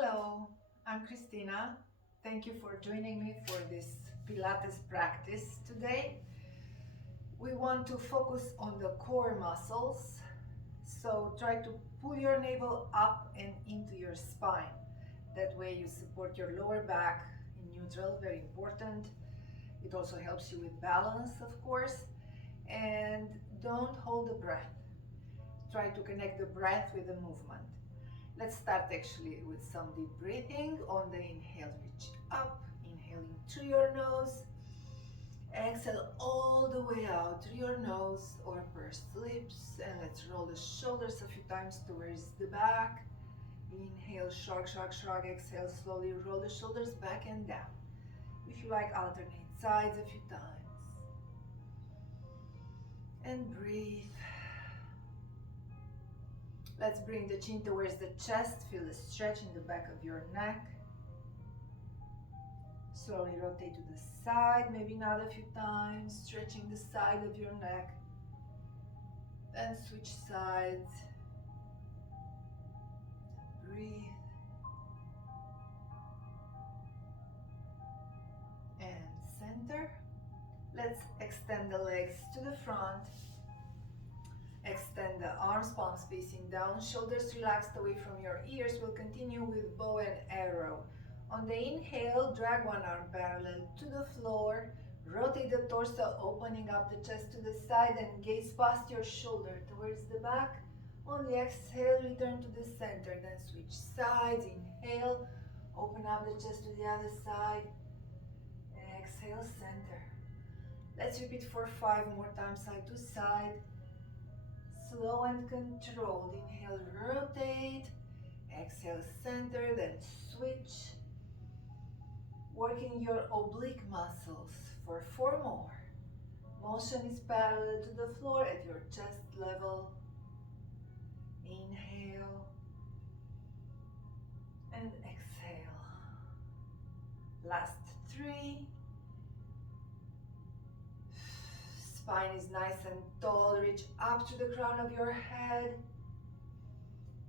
Hello, I'm Christina. Thank you for joining me for this Pilates practice today. We want to focus on the core muscles, so try to pull your navel up and into your spine. That way you support your lower back in neutral, very important. It also helps you with balance, of course. And don't hold the breath. Try to connect the breath with the movement. Let's start actually with some deep breathing. On the inhale, reach up, inhaling through your nose. Exhale all the way out through your nose or pursed lips. And let's roll the shoulders a few times towards the back. Inhale, shrug, shrug, shrug. Exhale, slowly roll the shoulders back and down. If you like, alternate sides a few times. And breathe. Let's bring the chin towards the chest. Feel the stretch in the back of your neck. Slowly rotate to the side, maybe nod a few times, stretching the side of your neck. Then switch sides. Breathe. And center. Let's extend the legs to the front. Extend the arms, palms facing down, shoulders relaxed away from your ears. We'll continue with bow and arrow. On the inhale, drag one arm parallel to the floor. Rotate the torso, opening up the chest to the side and gaze past your shoulder towards the back. On the exhale, return to the center, then switch sides. Inhale, open up the chest to the other side. Exhale, center. Let's repeat for 5 more times, side to side. Slow and controlled. Inhale, rotate. Exhale, center, then switch. Working your oblique muscles for 4 more. Motion is parallel to the floor at your chest level. Inhale and exhale. Last 3. Spine is nice and tall. Reach up to the crown of your head.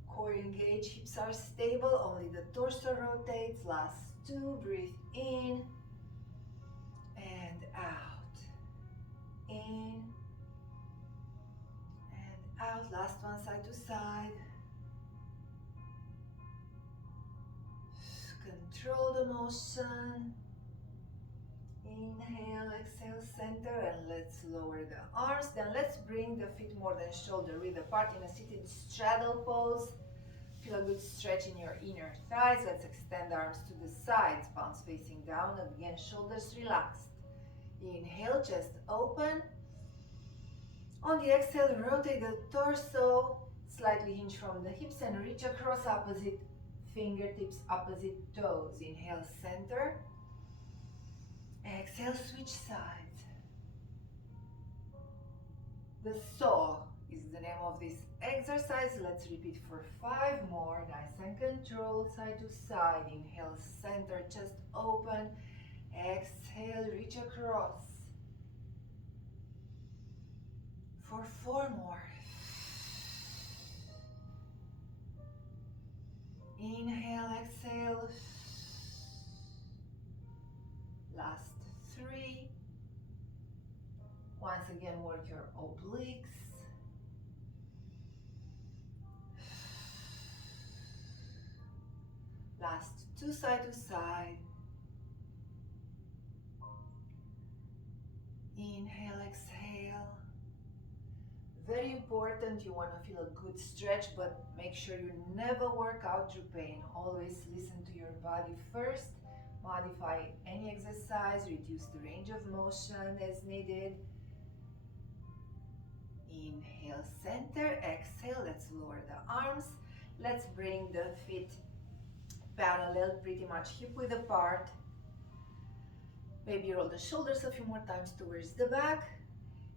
Core engaged, hips are stable, only the torso rotates. Last 2, breathe in and out. In and out. Last one, side to side. Control the motion. Inhale, exhale, center, and let's lower the arms. Then let's bring the feet more than shoulder width apart in a seated straddle pose. Feel a good stretch in your inner thighs. Let's extend the arms to the sides, palms facing down. Again, shoulders relaxed. Inhale, chest open. On the exhale, rotate the torso, slightly hinge from the hips and reach across opposite fingertips, opposite toes. Inhale, center. Exhale, switch sides. The saw is the name of this exercise. Let's repeat for 5 more. Nice and controlled, side to side. Inhale, center, chest open. Exhale, reach across. For 4 more. Inhale, exhale. Last 3. Once again, work your obliques. Last 2, side to side. Inhale, exhale. Very important, you want to feel a good stretch, but make sure you never work out through pain. Always listen to your body first. Modify any exercise, reduce the range of motion as needed. Inhale, center, exhale, let's lower the arms. Let's bring the feet parallel, pretty much hip width apart. Maybe roll the shoulders a few more times towards the back.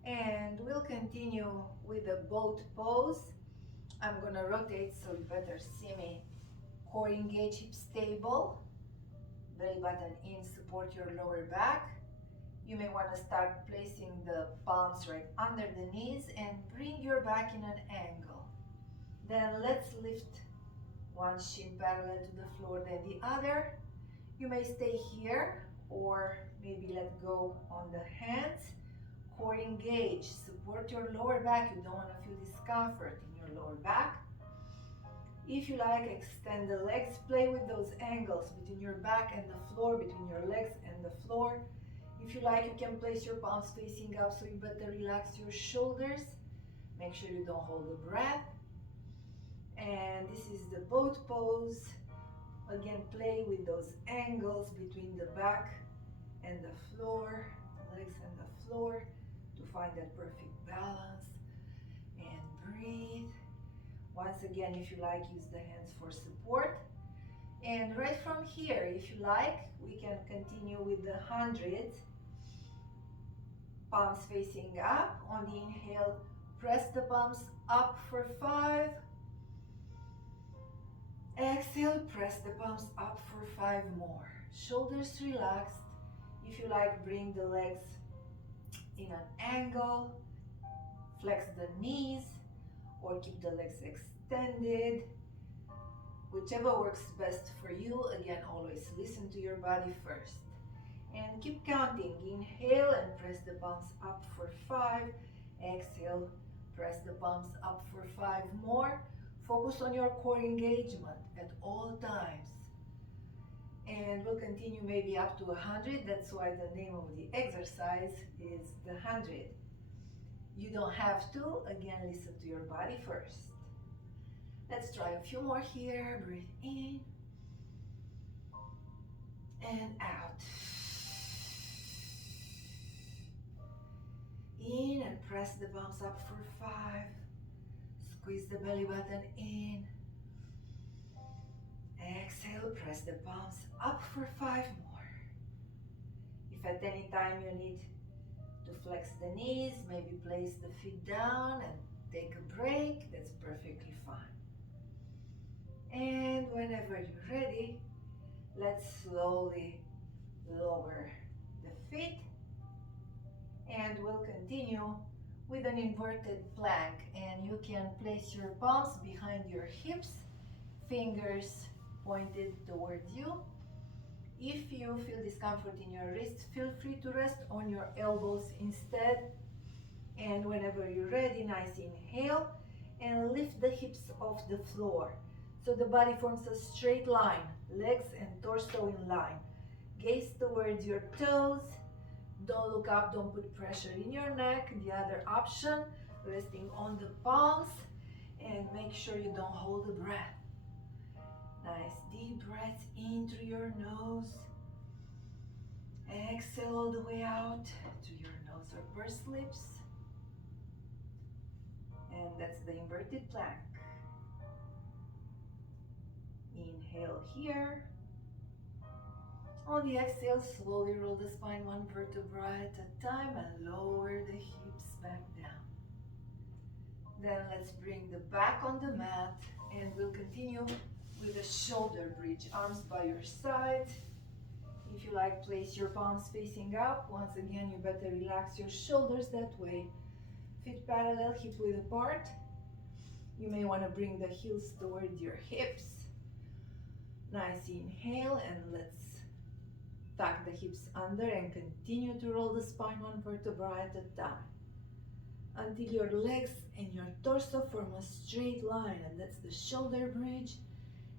And we'll continue with the boat pose. I'm gonna rotate so you better see me. Core engaged, hip stable. Belly button in, support your lower back. You may want to start placing the palms right under the knees and bring your back in an angle. Then let's lift One shin parallel to the floor, then the other. You may stay here or maybe let go on the hands. Core engage, support your lower back. You don't want to feel discomfort in your lower back. If you like, extend the legs, play with those angles between your back and the floor, between your legs and the floor. If you like, you can place your palms facing up, so you better relax your shoulders. Make sure you don't hold the breath. And this is the boat pose. Again, play with those angles between the back and the floor, the legs and the floor, to find that perfect balance. And breathe. Once again, if you like, use the hands for support. And right from here, if you like, we can continue with the 100. Palms facing up. On the inhale, press the palms up for 5. Exhale, press the palms up for 5 more. Shoulders relaxed. If you like, bring the legs in an angle. Flex the knees or keep the legs extended. Whichever works best for you. Again, always listen to your body first. And keep counting. Inhale and press the palms up for 5. Exhale, press the palms up for 5 more. Focus on your core engagement at all times. And we'll continue maybe up to 100. That's why the name of the exercise is the 100. You don't have to. Again, listen to your body first. Let's try a few more here. Breathe in and out. In and press the palms up for 5. Squeeze the belly button in. Exhale, press the palms up for 5 more. If at any time you need to flex the knees, maybe place the feet down and take a break, that's perfectly fine. And whenever you're ready, let's slowly lower the feet. And we'll continue with an inverted plank. And you can place your palms behind your hips, fingers pointed towards you. If you feel discomfort in your wrists, feel free to rest on your elbows instead. And whenever you're ready, nice inhale and lift the hips off the floor. So the body forms a straight line, legs and torso in line. Gaze towards your toes. Don't look up, don't put pressure in your neck. The other option, resting on the palms, and make sure you don't hold the breath. Nice deep breath in through your nose. Exhale all the way out to your nose or pursed lips. And that's the inverted plank. Inhale here. On the exhale, slowly roll the spine one vertebra at a time and lower the hips back down. Then let's bring the back on the mat and we'll continue with a shoulder bridge. Arms by your side. If you like, place your palms facing up. Once again, you better relax your shoulders that way. Feet parallel, hip width apart. You may want to bring the heels toward your hips. Nice inhale, and let's tuck the hips under and continue to roll the spine one vertebra at a time until your legs and your torso form a straight line, and that's the shoulder bridge.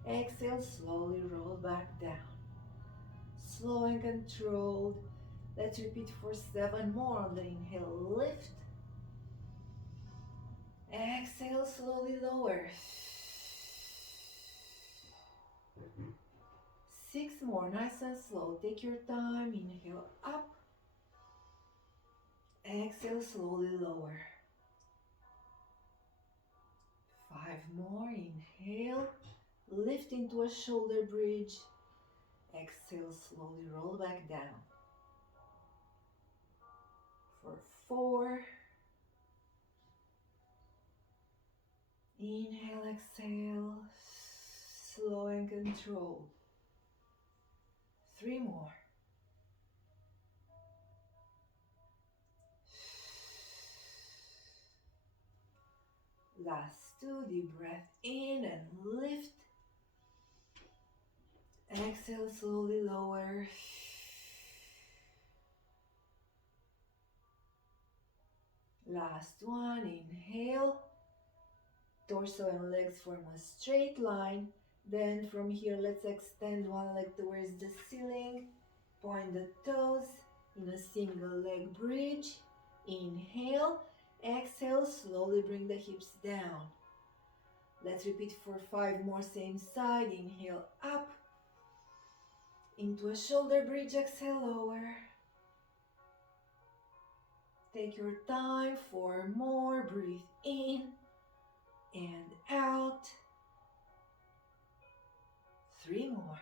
Exhale, slowly roll back down. Slow and controlled. Let's repeat for 7 more. On the inhale, lift. Exhale, slowly lower. 6 more, nice and slow. Take your time. Inhale up. Exhale, slowly lower. 5 more. Inhale. Lift into a shoulder bridge. Exhale, slowly roll back down. For 4. Inhale, exhale. Slow and controlled. 3 more. Last 2, deep breath in and lift. Exhale, slowly lower. Last one, inhale. Torso and legs form a straight line. Then from here, let's extend one leg towards the ceiling. Point the toes in a single leg bridge. Inhale. Exhale, slowly bring the hips down. Let's repeat for 5 more, same side. Inhale, up. Into a shoulder bridge, exhale, lower. Take your time, 4 more. Breathe in and out. 3 more.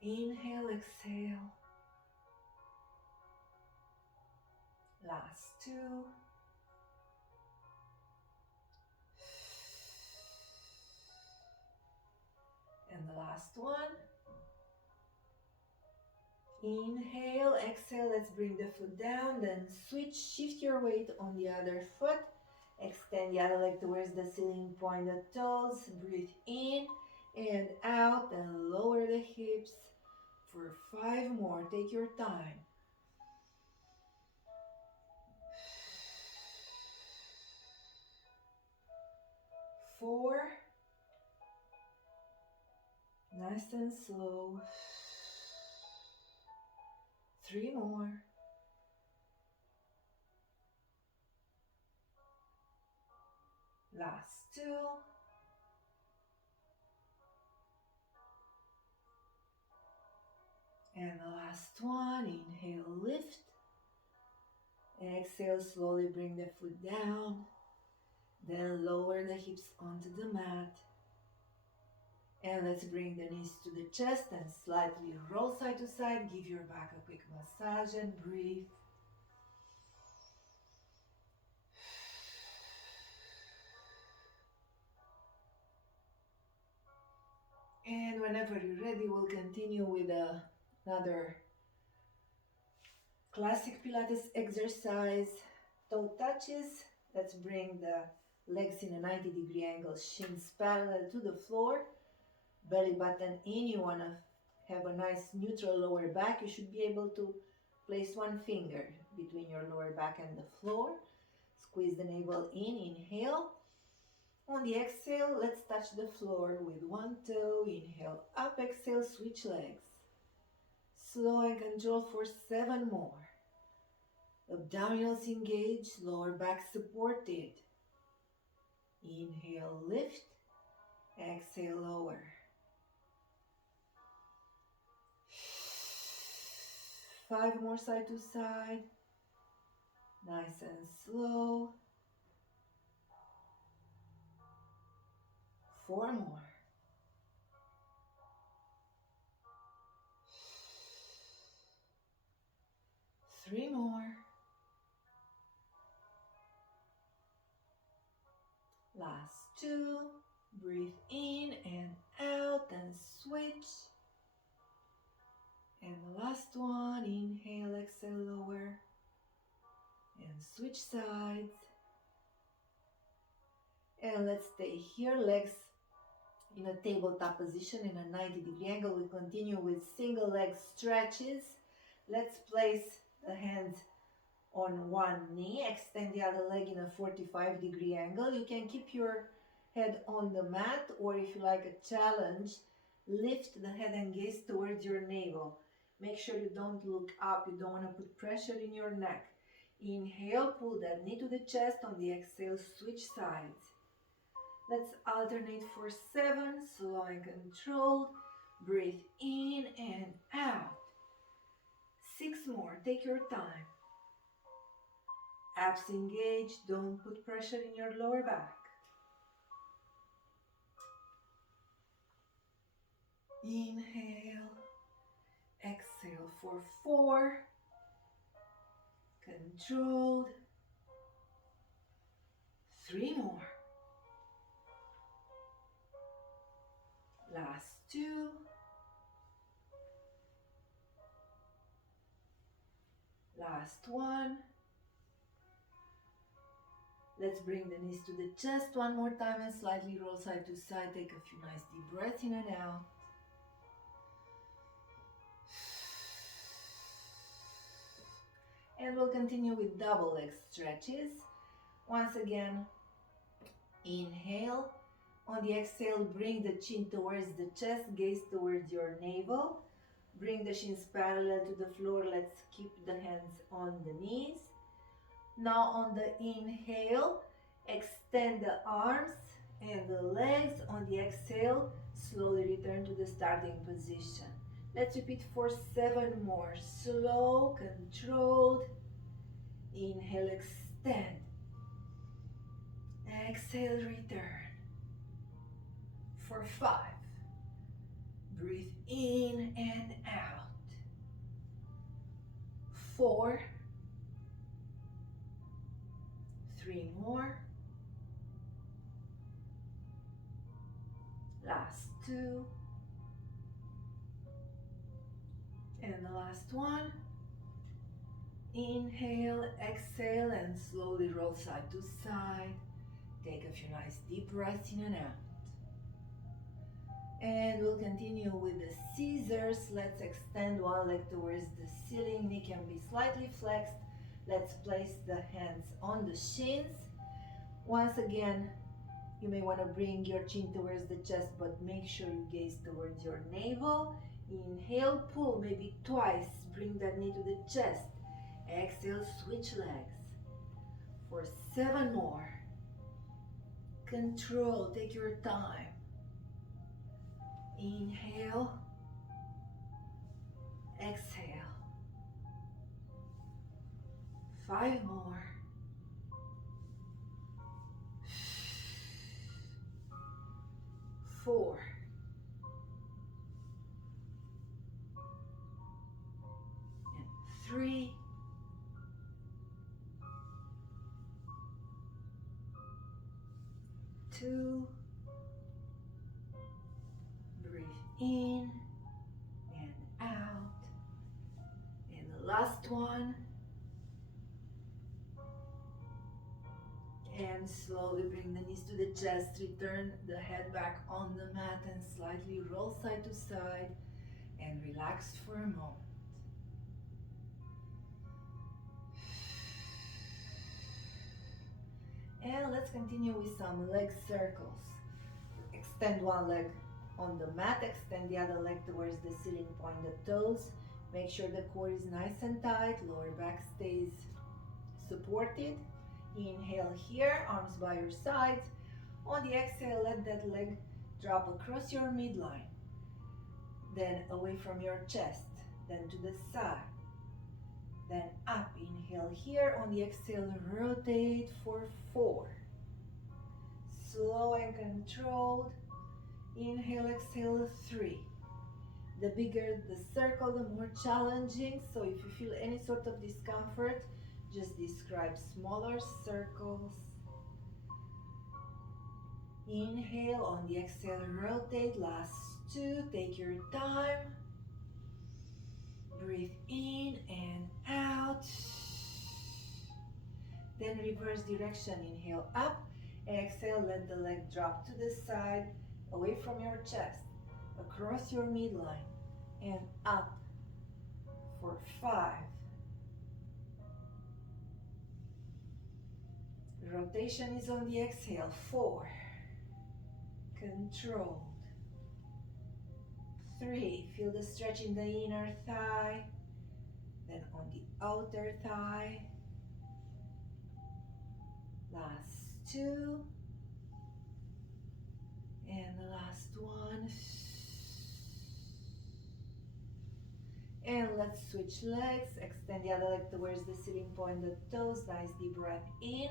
Inhale, exhale. Last 2. And the last one. Inhale, exhale, let's bring the foot down, then switch, shift your weight on the other foot. Extend the other leg towards the ceiling, point the toes, breathe in and out, and lower the hips for 5 more. Take your time. 4. Nice and slow. 3 more. Last 2. And the last one. Inhale, lift. Exhale, slowly bring the foot down. Then lower the hips onto the mat. And let's bring the knees to the chest and slightly roll side to side. Give your back a quick massage and breathe. And whenever you're ready, we'll continue with another classic Pilates exercise. Toe touches. Let's bring the legs in a 90-degree angle, shins parallel to the floor. Belly button in. You want to have a nice neutral lower back. You should be able to place one finger between your lower back and the floor. Squeeze the navel in. Inhale. On the exhale, let's touch the floor with one toe. Inhale up, exhale, switch legs. Slow and control for 7 more. Abdominals engaged, lower back supported. Inhale, lift. Exhale, lower. 5 more side to side. Nice and slow. 4 more. 3 more. Last 2. Breathe in and out and switch. And the last one. Inhale, exhale, lower. And switch sides. And let's stay here. Legs in a tabletop position in a 90-degree angle. We continue with single leg stretches. Let's place the hands on one knee. Extend the other leg in a 45-degree angle. You can keep your head on the mat, or if you like a challenge, lift the head and gaze towards your navel. Make sure you don't look up. You don't want to put pressure in your neck. Inhale, pull that knee to the chest. On the exhale, switch sides. Let's alternate for 7, slow and controlled. Breathe in and out. 6 more, take your time. Abs engaged, don't put pressure in your lower back. Inhale, exhale for 4. Controlled. 3 more. Last 2. Last 1. Let's bring the knees to the chest one more time and slightly roll side to side. Take a few nice deep breaths in and out. And we'll continue with double leg stretches. Once again, inhale. On the exhale, bring the chin towards the chest, gaze towards your navel. Bring the shins parallel to the floor. Let's keep the hands on the knees. Now on the inhale, extend the arms and the legs. On the exhale, slowly return to the starting position. Let's repeat for 7 more. Slow, controlled. Inhale, extend. Exhale, return. For 5. Breathe in and out. 4. 3 more. Last 2. And the last one. Inhale, exhale, and slowly roll side to side. Take a few nice deep breaths in and out. And we'll continue with the scissors. Let's extend one leg towards the ceiling. Knee can be slightly flexed. Let's place the hands on the shins. Once again, you may want to bring your chin towards the chest, but make sure you gaze towards your navel. Inhale, pull maybe twice. Bring that knee to the chest. Exhale, switch legs. For 7 more. Control, take your time. Inhale. Exhale. 5 more. 4. 3. 2. Breathe in and out. And the last one. And slowly bring the knees to the chest. Return the head back on the mat and slightly roll side to side and relax for a moment. And let's continue with some leg circles. Extend one leg on the mat, extend the other leg towards the ceiling, point the toes. Make sure the core is nice and tight, lower back stays supported. Inhale here, arms by your sides. On the exhale, let that leg drop across your midline. Then away from your chest, then to the side. Then up, inhale here. On the exhale, rotate for 4. Slow and controlled. Inhale, exhale, 3. The bigger the circle, the more challenging. So if you feel any sort of discomfort, just describe smaller circles. Inhale, on the exhale, rotate. Last 2, take your time. Breathe in and out. Then reverse direction. Inhale up. Exhale, let the leg drop to the side, away from your chest, across your midline, and up for 5. Rotation is on the exhale. 4. Controlled. 3. Feel the stretch in the inner thigh, then on the outer thigh. Last 2. And the last one. And let's switch legs. Extend the other leg towards the ceiling, point the toes. Nice deep breath in.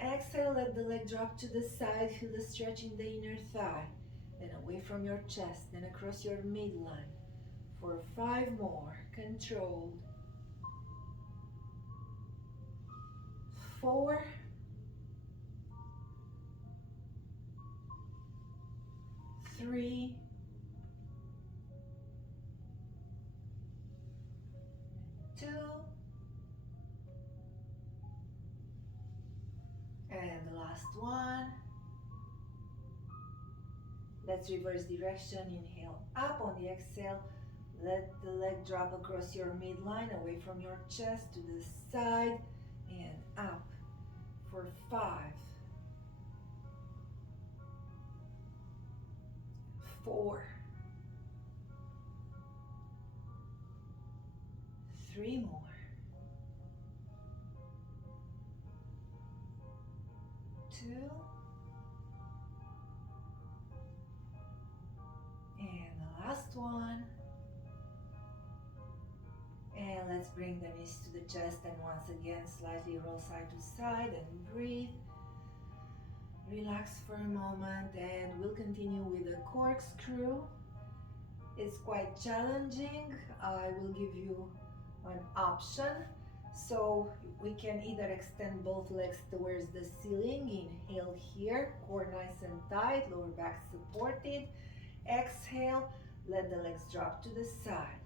Exhale, let the leg drop to the side. Feel the stretch in the inner thigh. Then away from your chest, then across your midline. For 5 more. Controlled. 4. 3. 2. Let's reverse direction. Inhale up. On the exhale, let the leg drop across your midline, away from your chest, to the side and up for 5, 4, 3 more, 2, and the last one. And let's bring the knees to the chest and once again slightly roll side to side and breathe. Relax for a moment and we'll continue with the corkscrew. It's quite challenging. I will give you an option. So we can either extend both legs towards the ceiling. Inhale here, core nice and tight, lower back supported. Exhale, let the legs drop to the side,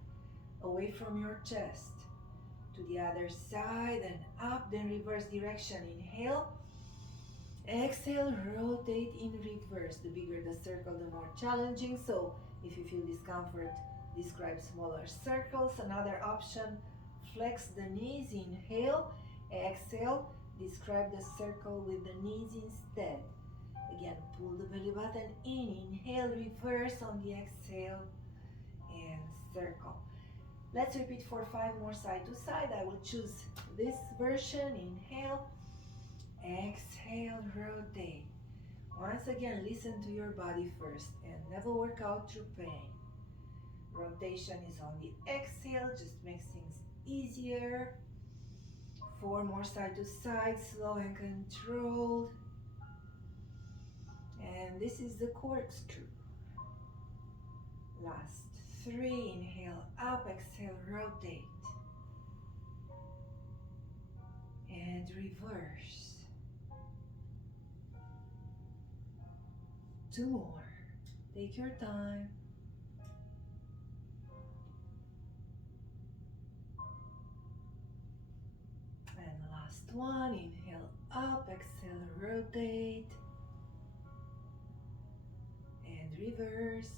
away from your chest, to the other side and up, then reverse direction. Inhale, exhale, rotate in reverse. The bigger the circle, the more challenging. So if you feel discomfort, describe smaller circles. Another option, flex the knees. Inhale, exhale, describe the circle with the knees instead. Again, pull the belly button in. Inhale, reverse on the exhale and circle. Let's repeat for 5 more side to side. I will choose this version. Inhale, exhale, rotate. Once again, listen to your body first and never work out through pain. Rotation is on the exhale, just makes things easier. 4 more side to side, slow and controlled. And this is the corkscrew. Last 3, inhale up, exhale, rotate. And reverse. 2 more. Take your time. And last one, inhale up, exhale, rotate. And reverse.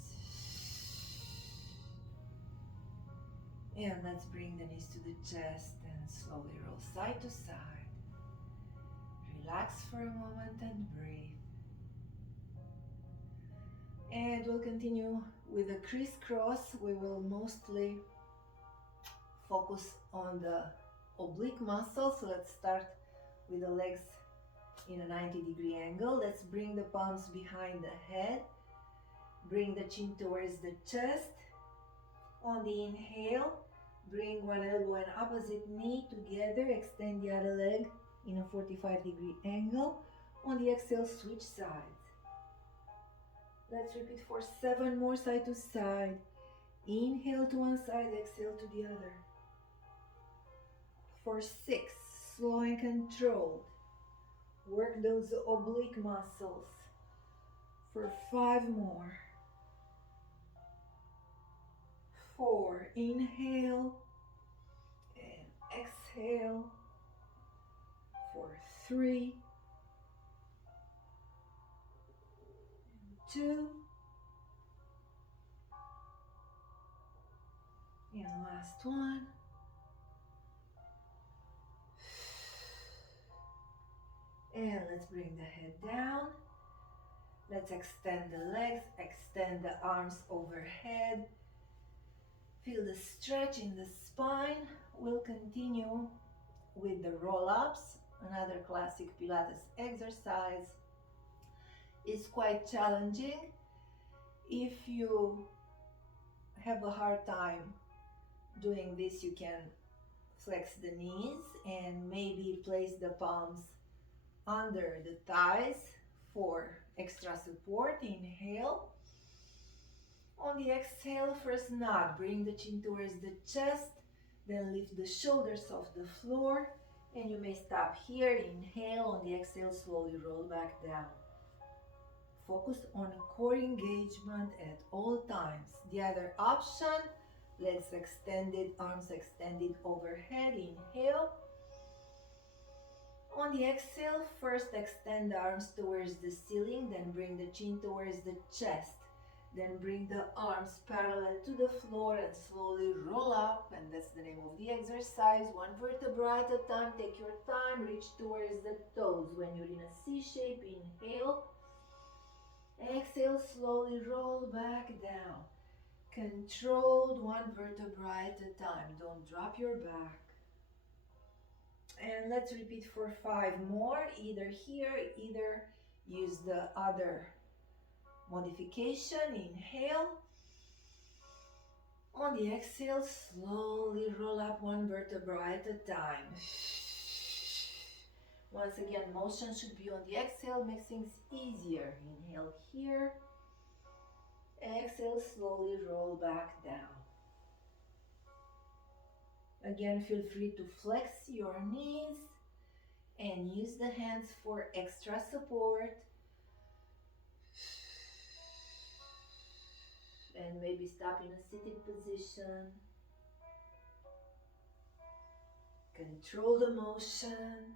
And let's bring the knees to the chest and slowly roll side to side. Relax for a moment and breathe. And we'll continue with the crisscross. We will mostly focus on the oblique muscle. So let's start with the legs in a 90-degree angle. Let's bring the palms behind the head. Bring the chin towards the chest. On the inhale, bring one elbow and opposite knee together. Extend the other leg in a 45-degree angle. On the exhale, switch sides. Let's repeat for 7 more side to side. Inhale to one side, exhale to the other. For 6, slow and controlled. Work those oblique muscles. For 5 more. 4, inhale and exhale. For 3, 2, and last one. And let's bring the head down. Let's extend the legs, extend the arms overhead. Feel the stretch in the spine. We'll continue with the roll-ups, another classic Pilates exercise. It's quite challenging. If you have a hard time doing this, you can flex the knees and maybe place the palms under the thighs for extra support. Inhale. On the exhale, first nod. Bring the chin towards the chest, then lift the shoulders off the floor, and you may stop here. Inhale. On the exhale, slowly roll back down. Focus on core engagement at all times. The other option, legs extended, arms extended overhead. Inhale. On the exhale, first extend the arms towards the ceiling, then bring the chin towards the chest. Then bring the arms parallel to the floor and slowly roll up. And that's the name of the exercise. One vertebra at a time. Take your time. Reach towards the toes. When you're in a C shape, inhale. Exhale, slowly roll back down. Controlled, one vertebra at a time. Don't drop your back. And let's repeat for 5 more. Either here, either use the other modification. Inhale. On the exhale, slowly roll up one vertebra at a time. Once again, motion should be on the exhale, makes things easier. Inhale here. Exhale, slowly roll back down. Again, feel free to flex your knees and use the hands for extra support. And maybe stop in a sitting position. Control the motion.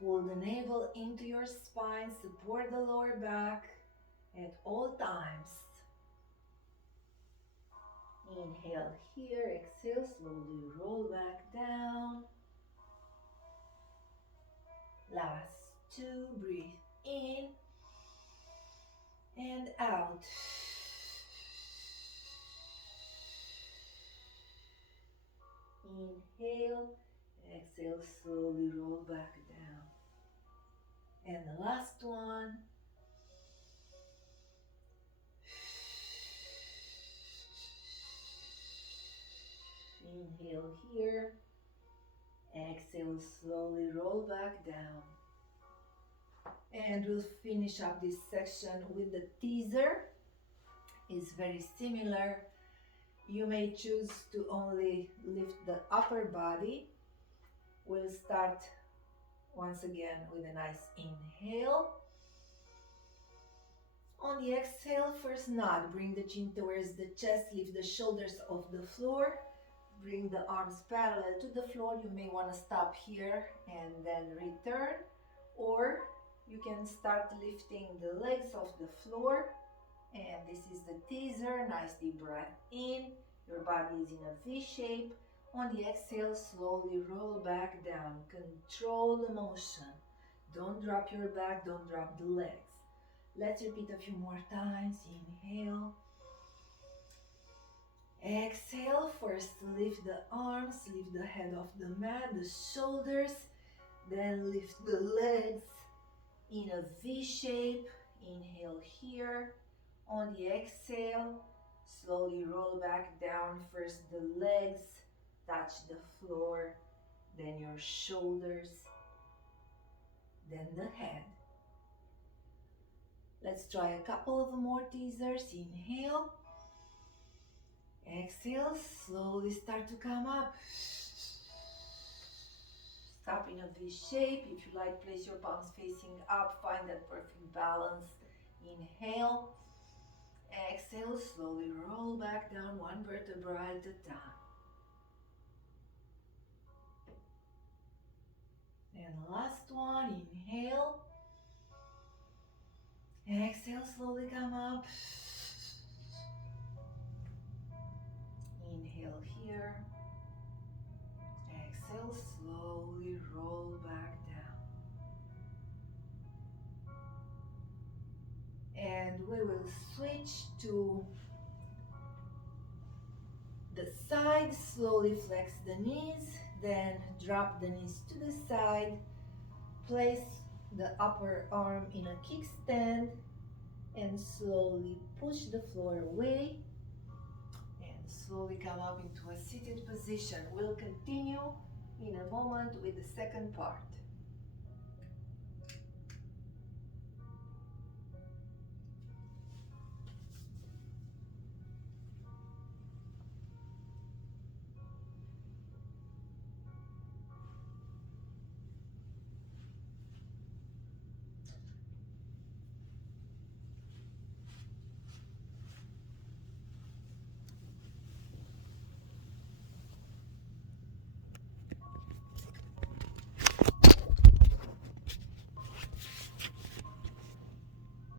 Pull the navel into your spine, support the lower back at all times. Inhale here, exhale, slowly roll back down. Last 2, breathe in and out. Inhale, exhale, slowly roll back down. And the last one. Inhale here. Exhale, slowly roll back down. And we'll finish up this section with the teaser. It's very similar. You may choose to only lift the upper body. We'll start once again with a nice inhale. On the exhale, first nod. Bring the chin towards the chest. Lift the shoulders off the floor. Bring the arms parallel to the floor. You may want to stop here and then return. Or you can start lifting the legs off the floor. And this is the teaser. Nice deep breath in. Your body is in a V shape. On the exhale, slowly roll back down. Control the motion. Don't drop your back. Don't drop the legs. Let's repeat a few more times. Inhale. Exhale. First lift the arms. Lift the head off the mat. The shoulders. Then lift the legs in a V shape. Inhale here. On the exhale, slowly roll back down. First the legs touch the floor, then your shoulders, then the head. Let's try a couple of more teasers. Inhale. Exhale, slowly start to come up. Stop in a V shape. If you like, place your palms facing up. Find that perfect balance. Inhale. Exhale, slowly roll back down one vertebra at a time. And last one, inhale. Exhale, slowly come up. Inhale here. Exhale, slowly roll back down. And we will switch to the side. Slowly flex the knees, then drop the knees to the side. Place the upper arm in a kickstand and slowly push the floor away and slowly come up into a seated position. We'll continue in a moment with the second part.